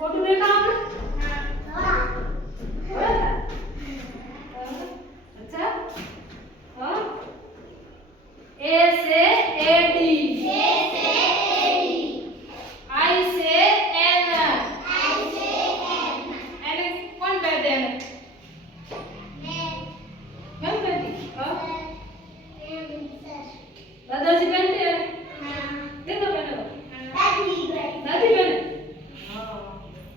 Photo देखा आपने? थोड़ा सा? अच्छा। हाँ। ए से एडी। आई से एन। एन कौन पहनते हैं? मैं पहनती। हाँ। दादाजी पहनते हैं? देखो पहने हो। दादी पहने? हाँ।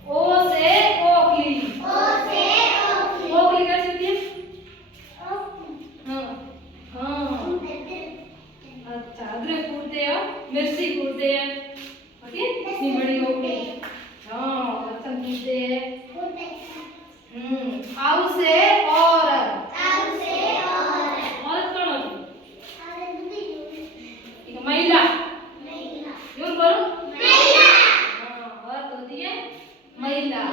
ओ से ओखली। ओखली कैसे होती है? हाँ। हाँ। अच्छा, अदरक कूटते हैं, मिर्ची कूटते हैं, ओके? इतनी बड़ी ओखली। हाँ, लहसुन कूटते हैं। आउ से औरत। औरत कौन होती है? ठीक है, महिला। जोर बोलो। हाँ, औरत होती है महिला।